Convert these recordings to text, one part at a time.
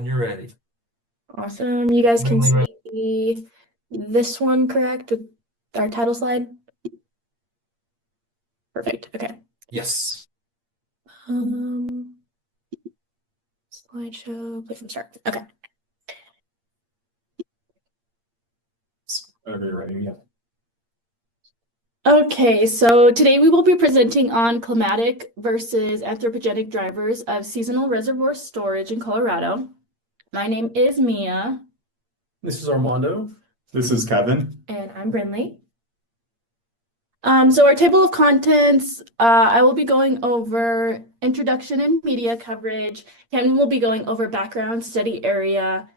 when you're ready. Awesome. You guys can see this one, correct? With our title slide? Perfect. Okay. Yes. Slideshow, play from start. Okay. Whenever you're ready, yeah. Okay, so today we will be presenting on climatic versus anthropogenic drivers of seasonal reservoir storage in Colorado. My name is Mia. This is Armando. This is Kevin. And I'm Brinley. So our table of contents, I will be going over introduction and media coverage. Kevin will be going over background, study area,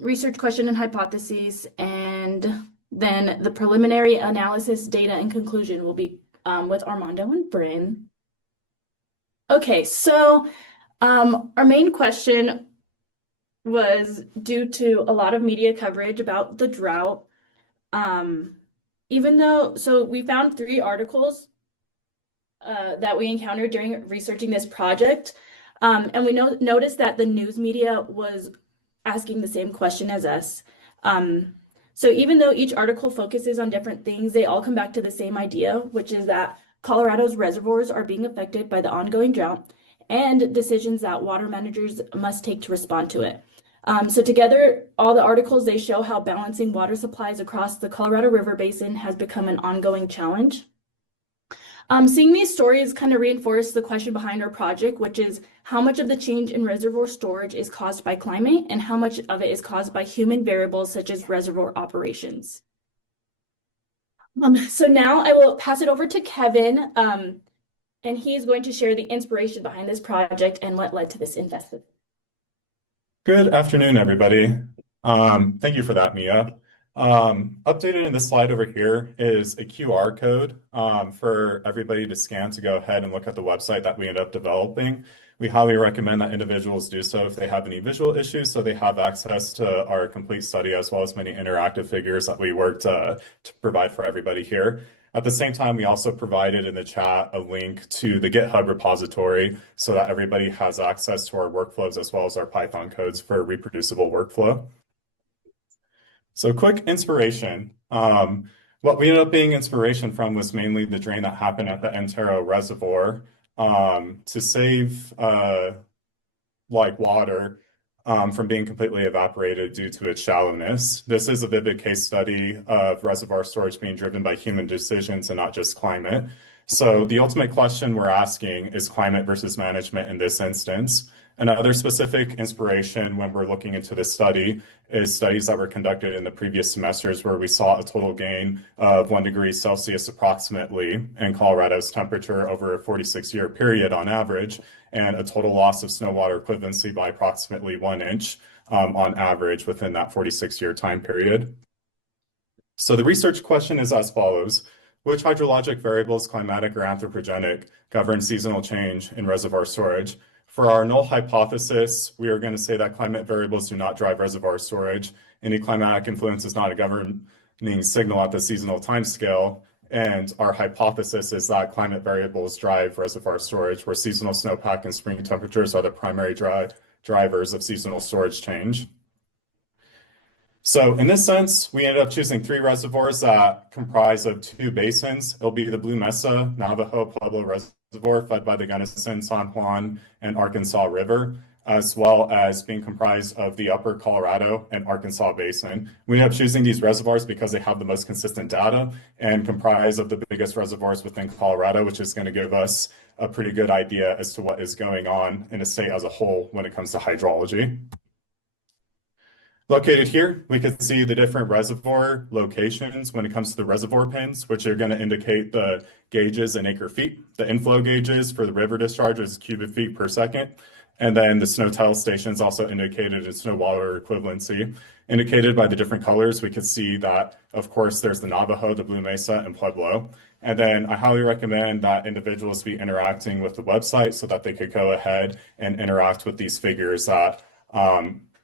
research question and hypotheses, and then the preliminary analysis, data, and conclusion will be with Armando and Bryn. Okay, so our main question was due to a lot of media coverage about the drought. So we found 3 articles that we encountered during researching this project, and we noticed that the news media was asking the same question as us. So even though each article focuses on different things, they all come back to the same idea, which is that Colorado's reservoirs are being affected by the ongoing drought and decisions that water managers must take to respond to it. So together, all the articles, they show how balancing water supplies across the Colorado River Basin has become an ongoing challenge. Seeing these stories kind of reinforce the question behind our project, which is how much of the change in reservoir storage is caused by climate and how much of it is caused by human variables such as reservoir operations. So now I will pass it over to Kevin, and he's going to share the inspiration behind this project and what led to this investment. Good afternoon, everybody. Thank you for that, Mia. Updated in this slide over here is a QR code for everybody to scan to go ahead and look at the website that we ended up developing. We highly recommend that individuals do so if they have any visual issues, so they have access to our complete study as well as many interactive figures that we worked to provide for everybody here. At the same time, we also provided in the chat a link to the GitHub repository so that everybody has access to our workflows as well as our Python codes for a reproducible workflow. So quick inspiration. What we ended up being inspiration from was mainly the drain that happened at the Antero Reservoir to save water from being completely evaporated due to its shallowness. This is a vivid case study of reservoir storage being driven by human decisions and not just climate. So the ultimate question we're asking is climate versus management in this instance. Another specific inspiration when we're looking into this study is studies that were conducted in the previous semesters where we saw a total gain of 1 degree Celsius approximately in Colorado's temperature over a 46-year period on average, and a total loss of snow water equivalency by approximately 1 inch on average within that 46-year time period. So the research question is as follows. Which hydrologic variables, climatic or anthropogenic, govern seasonal change in reservoir storage? For our null hypothesis, we are going to say that climate variables do not drive reservoir storage. Any climatic influence is not a governing signal at the seasonal timescale. And our hypothesis is that climate variables drive reservoir storage, where seasonal snowpack and spring temperatures are the primary drivers of seasonal storage change. So in this sense, we ended up choosing 3 reservoirs that comprise of 2 basins. It'll be the Blue Mesa, Navajo, Pueblo Reservoir, fed by the Gunnison, San Juan, and Arkansas River, as well as being comprised of the Upper Colorado and Arkansas Basin. We ended up choosing these reservoirs because they have the most consistent data and comprise of the biggest reservoirs within Colorado, which is going to give us a pretty good idea as to what is going on in a state as a whole when it comes to hydrology. Located here, we can see the different reservoir locations when it comes to the reservoir pins, which are going to indicate the gauges in acre feet. The inflow gauges for the river discharge is cubic feet per second. And then the snow tell stations also indicated in snow water equivalency. Indicated by the different colors, we can see that, of course, there's the Navajo, the Blue Mesa, and Pueblo. And then I highly recommend that individuals be interacting with the website so that they could go ahead and interact with these figures that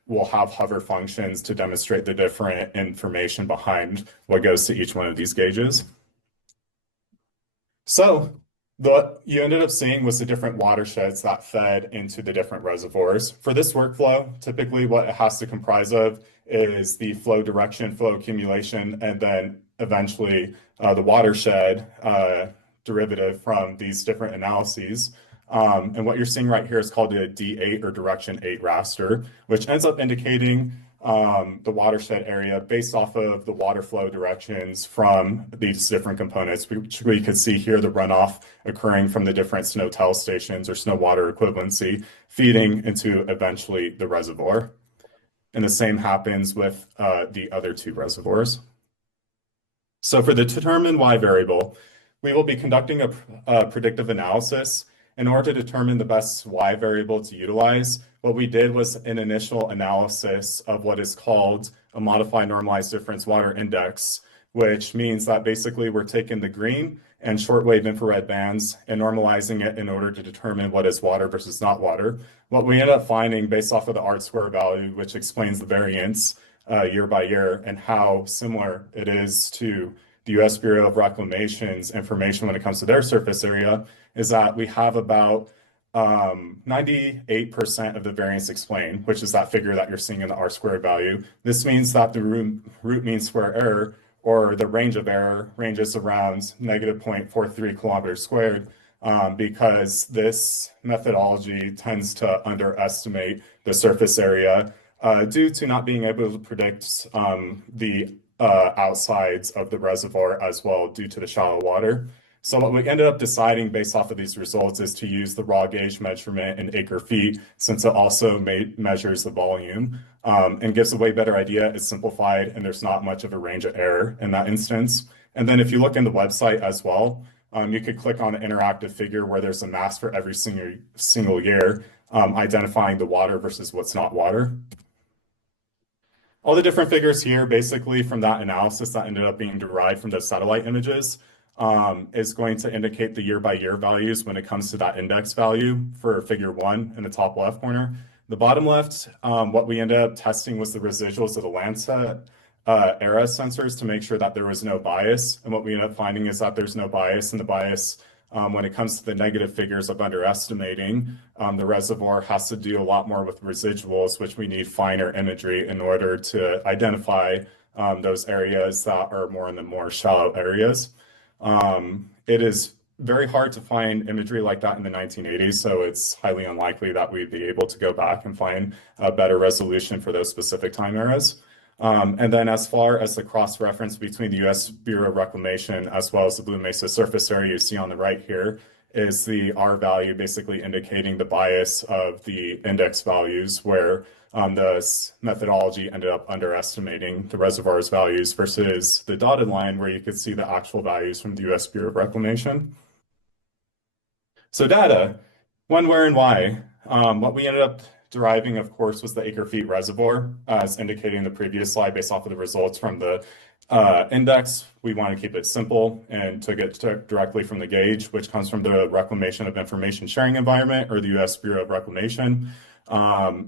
will have hover functions to demonstrate the different information behind what goes to each one of these gauges. So What you ended up seeing was the different watersheds that fed into the different reservoirs. For this workflow, typically what it has to comprise of is the flow direction, flow accumulation, and then eventually the watershed derivative from these different analyses. And what you're seeing right here is called a D8 or direction 8 raster, which ends up indicating the watershed area based off of the water flow directions from these different components, which we could see here the runoff occurring from the different snow tell stations or snow water equivalency feeding into eventually the reservoir. And the same happens with the other two reservoirs. So for the determine Y variable, we will be conducting a predictive analysis in order to determine the best Y variable to utilize. What we did was an initial analysis of what is called a modified normalized difference water index, which means that basically we're taking the green and shortwave infrared bands and normalizing it in order to determine what is water versus not water. What we end up finding based off of the R-square value, which explains the variance year by year and how similar it is to the U.S. Bureau of Reclamation's information when it comes to their surface area, is that we have about 98% of the variance explained, which is that figure that you're seeing in the R-squared value. This means that the root mean square error, or the range of error, ranges around negative 0.43 kilometers squared, because this methodology tends to underestimate the surface area due to not being able to predict the outsides of the reservoir as well due to the shallow water. So what we ended up deciding based off of these results is to use the raw gauge measurement in acre feet, since it also measures the volume and gives a way better idea. It's simplified and there's not much of a range of error in that instance. And then if you look in the website as well, you could click on an interactive figure where there's a mass for every single year, identifying the water versus what's not water. All the different figures here, basically from that analysis that ended up being derived from those satellite images, is going to indicate the year-by-year values when it comes to that index value for figure 1 in the top left corner. The bottom left, what we ended up testing was the residuals of the Landsat era sensors to make sure that there was no bias. And what we ended up finding is that there's no bias, and the bias when it comes to the negative figures of underestimating, the reservoir has to do a lot more with residuals, which we need finer imagery in order to identify those areas that are more in the more shallow areas. It is very hard to find imagery like that in the 1980s, so it's highly unlikely that we'd be able to go back and find a better resolution for those specific time eras. And then as far as the cross-reference between the U.S. Bureau of Reclamation as well as the Blue Mesa surface area you see on the right here is the R value basically indicating the bias of the index values where the methodology ended up underestimating the reservoir's values versus the dotted line where you could see the actual values from the U.S. Bureau of Reclamation. So data, when, where, and why. What we ended up deriving, of course, was the acre-feet reservoir, as indicated in the previous slide based off of the results from the index. We want to keep it simple and took it directly from the gauge, which comes from the Reclamation of Information Sharing Environment, or the U.S. Bureau of Reclamation.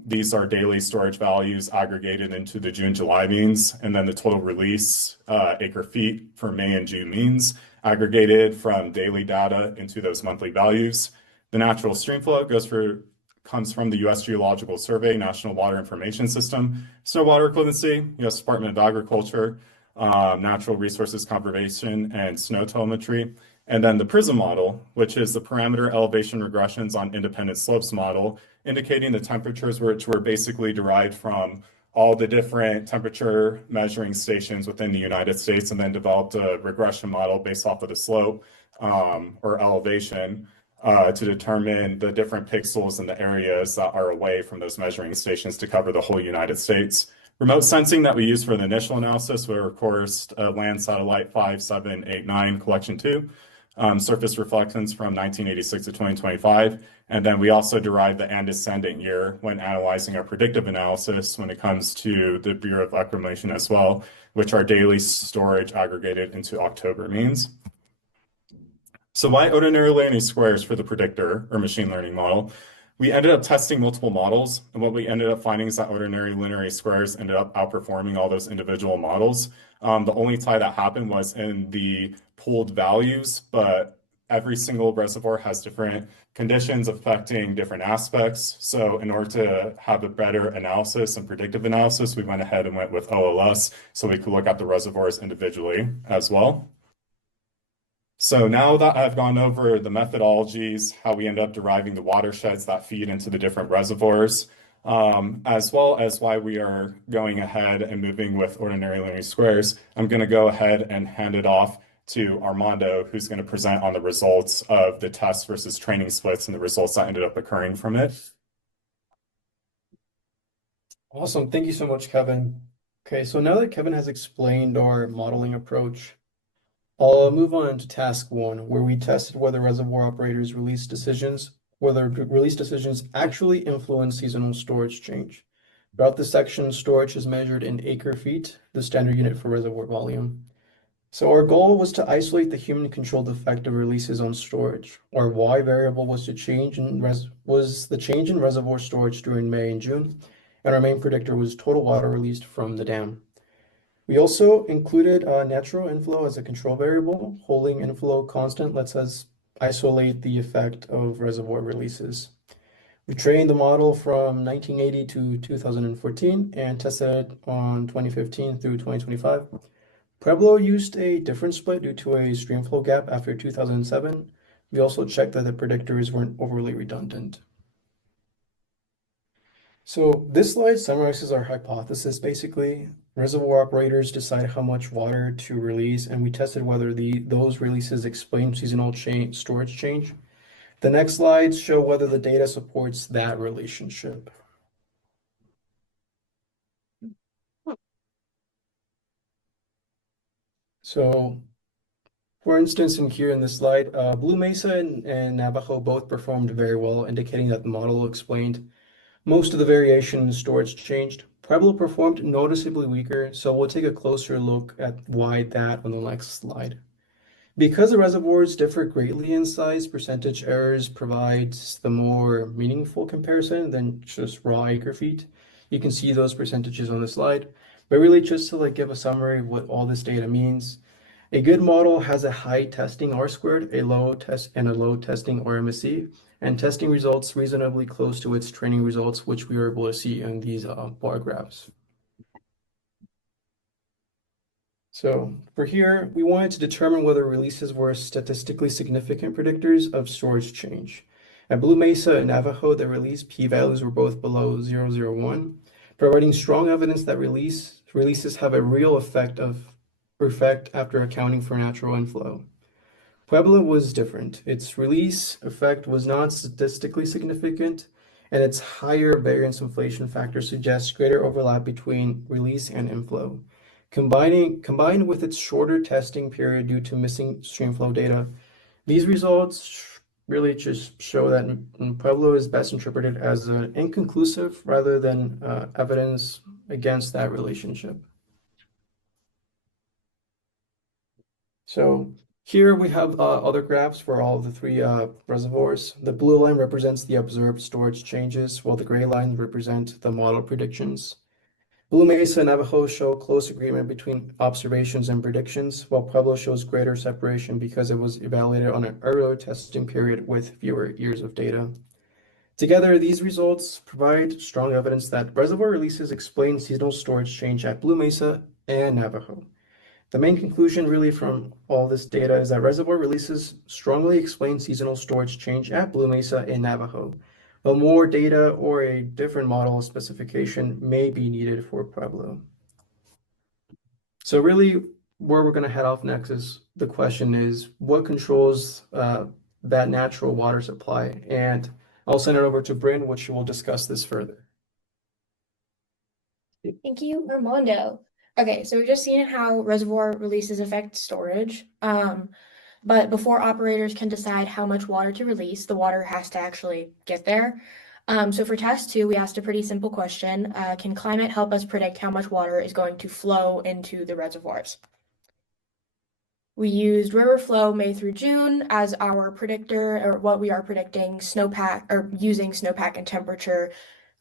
These are daily storage values aggregated into the June-July means, and then the total release acre-feet for May and June means aggregated from daily data into those monthly values. The natural stream flow comes from the U.S. Geological Survey, National Water Information System, Snow Water Equivalency, U.S. Department of Agriculture, Natural Resources Conservation, and Snow Telemetry. And then the PRISM model, which is the Parameter Elevation Regressions on Independent Slopes model, indicating the temperatures which were basically derived from all the different temperature measuring stations within the United States, and then developed a regression model based off of the slope or elevation to determine the different pixels in the areas that are away from those measuring stations to cover the whole United States. Remote sensing that we used for the initial analysis were, of course, Land Satellite 5, 7, 8, 9, Collection 2, surface reflectance from 1986 to 2025. And then we also derived the antecedent year when analyzing our predictive analysis when it comes to the Bureau of Reclamation as well, which are daily storage aggregated into October means. So why ordinary linear squares for the predictor or machine learning model? We ended up testing multiple models, and what we ended up finding is that ordinary linear squares ended up outperforming all those individual models. The only tie that happened was in the pooled values, but every single reservoir has different conditions affecting different aspects. So in order to have a better analysis and predictive analysis, we went ahead and went with OLS so we could look at the reservoirs individually as well. So now that I've gone over the methodologies, how we end up deriving the watersheds that feed into the different reservoirs, as well as why we are going ahead and moving with ordinary linear squares, I'm going to go ahead and hand it off to Armando, who's going to present on the results of the test versus training splits and the results that ended up occurring from it. Awesome. Thank you so much, Kevin. Okay, so now that Kevin has explained our modeling approach, I'll move on to task 1, where we tested whether reservoir operators' release decisions actually influence seasonal storage change. Throughout the section, storage is measured in acre-feet, the standard unit for reservoir volume. So our goal was to isolate the human-controlled effect of releases on storage. Our Y variable was the change in reservoir storage during May and June, and our main predictor was total water released from the dam. We also included natural inflow as a control variable. Holding inflow constant lets us isolate the effect of reservoir releases. We trained the model from 1980 to 2014 and tested it on 2015 through 2025. Pueblo used a different split due to a streamflow gap after 2007. We also checked that the predictors weren't overly redundant. So this slide summarizes our hypothesis. Basically, reservoir operators decide how much water to release, and we tested whether those releases explain seasonal storage change. The next slides show whether the data supports that relationship. So, for instance, here in this slide, Blue Mesa and Navajo both performed very well, indicating that the model explained most of the variation in storage changed. Pueblo performed noticeably weaker, so we'll take a closer look at why that on the next slide. Because the reservoirs differ greatly in size, percentage errors provides the more meaningful comparison than just raw acre feet. You can see those percentages on the slide, but really just to give a summary of what all this data means. A good model has a high testing R-squared, a low testing RMSE, and testing results reasonably close to its training results, which we were able to see in these bar graphs. So for here, we wanted to determine whether releases were statistically significant predictors of storage change. At Blue Mesa and Navajo, the release p-values were both below 0.001, providing strong evidence that releases have a real effect after accounting for natural inflow. Pueblo was different. Its release effect was not statistically significant, and its higher variance inflation factor suggests greater overlap between release and inflow. Combined with its shorter testing period due to missing streamflow data, these results really just show that Pueblo is best interpreted as inconclusive rather than evidence against that relationship. So here we have other graphs for all of the 3 reservoirs. The blue line represents the observed storage changes, while the gray line represent the model predictions. Blue Mesa and Navajo show close agreement between observations and predictions, while Pueblo shows greater separation because it was evaluated on an earlier testing period with fewer years of data. Together, these results provide strong evidence that reservoir releases explain seasonal storage change at Blue Mesa and Navajo. The main conclusion really from all this data is that reservoir releases strongly explain seasonal storage change at Blue Mesa and Navajo, but more data or a different model specification may be needed for Pueblo. So really where we're going to head off next is the question is what controls that natural water supply? And I'll send it over to Bryn, which will discuss this further. Thank you, Armando. Okay, so we've just seen how reservoir releases affect storage. But before operators can decide how much water to release, the water has to actually get there. So for test 2, we asked a pretty simple question. Can climate help us predict how much water is going to flow into the reservoirs? We used river flow May through June as our predictor, or what we are predicting, snowpack, or using snowpack and temperature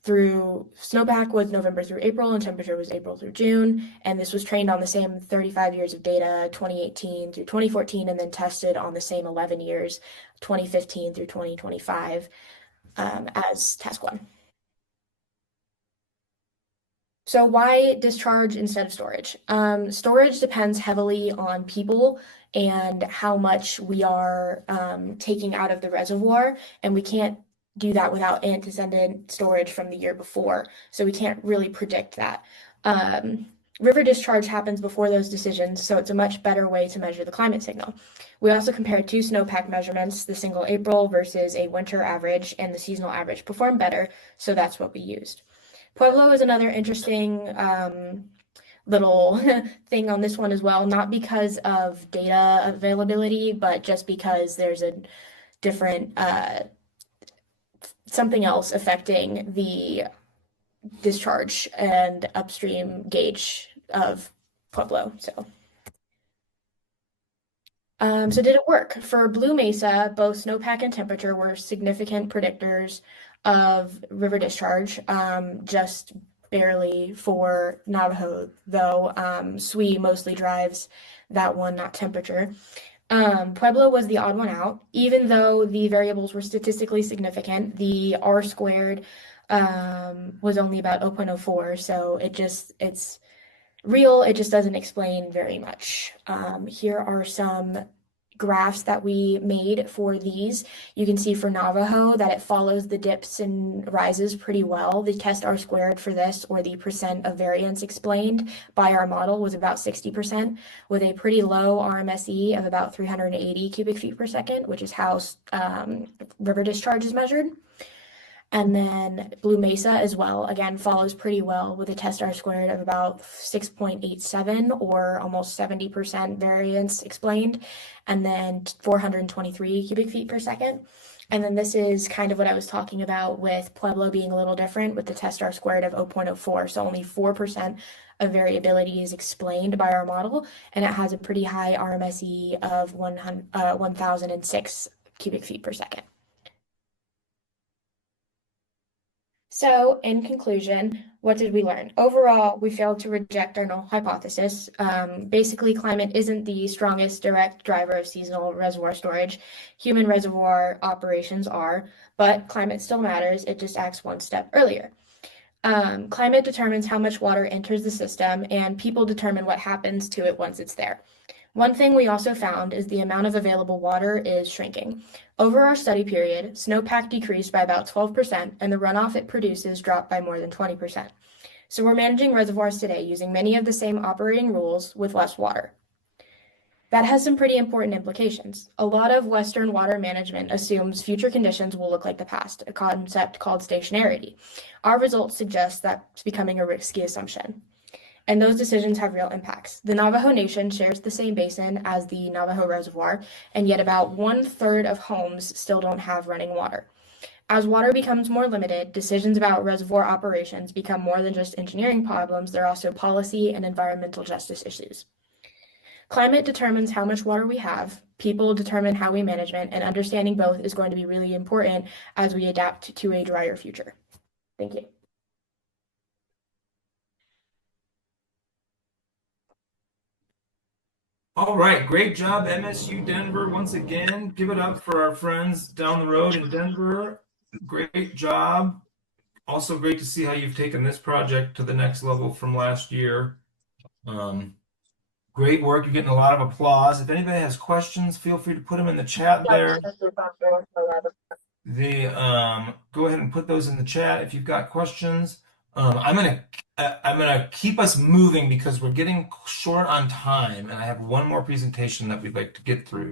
Snowpack was November through April, and temperature was April through June. And this was trained on the same 35 years of data, 2018 through 2014, and then tested on the same 11 years, 2015 through 2025, as task one. So why discharge instead of storage? Storage depends heavily on people and how much we are taking out of the reservoir, and we can't do that without antecedent storage from the year before, so we can't really predict that. River discharge happens before those decisions, so it's a much better way to measure the climate signal. We also compared two snowpack measurements, the single April versus a winter average, and the seasonal average performed better, so that's what we used. Pueblo is another interesting little thing on this one as well, not because of data availability, but just because there's a different something else affecting the discharge and upstream gauge of Pueblo. So did it work? For Blue Mesa, both snowpack and temperature were significant predictors of river discharge, just barely for Navajo, though SWE mostly drives that one, not temperature. Pueblo was the odd one out, even though the variables were statistically significant. The R squared was only about 0.04, so it's real, it just doesn't explain very much. Here are some graphs that we made for these. You can see for Navajo that it follows the dips and rises pretty well. The test R squared for this, or the percent of variance explained by our model, was about 60%, with a pretty low RMSE of about 380 cubic feet per second, which is how river discharge is measured. And then Blue Mesa as well, again, follows pretty well with a test R squared of about 6.87, or almost 70% variance explained, and then 423 cubic feet per second. And then this is kind of what I was talking about with Pueblo being a little different with the test R squared of 0.04. So only 4% of variability is explained by our model, and it has a pretty high RMSE of 1006 cubic feet per second. So, in conclusion, what did we learn? Overall, we failed to reject our null hypothesis. Basically, climate isn't the strongest direct driver of seasonal reservoir storage. Human reservoir operations are, but climate still matters. It just acts one step earlier. Climate determines how much water enters the system, and people determine what happens to it once it's there. One thing we also found is the amount of available water is shrinking. Over our study period, snowpack decreased by about 12%, and the runoff it produces dropped by more than 20%. So we're managing reservoirs today using many of the same operating rules with less water. That has some pretty important implications. A lot of Western water management assumes future conditions will look like the past, a concept called stationarity. Our results suggest that's becoming a risky assumption, and those decisions have real impacts. The Navajo Nation shares the same basin as the Navajo Reservoir, and yet about 1/3 of homes still don't have running water. As water becomes more limited, decisions about reservoir operations become more than just engineering problems, they're also policy and environmental justice issues. Climate determines how much water we have, people determine how we manage it, and understanding both is going to be really important as we adapt to a drier future. Thank you. All right, great job, MSU Denver. Once again, give it up for our friends down the road in Denver. Great job. Also great to see how you've taken this project to the next level from last year. Great work. You're getting a lot of applause. If anybody has questions, feel free to put them in the chat there. Go ahead and put those in the chat if you've got questions. I'm gonna keep us moving because we're getting short on time, and I have one more presentation that we'd like to get through.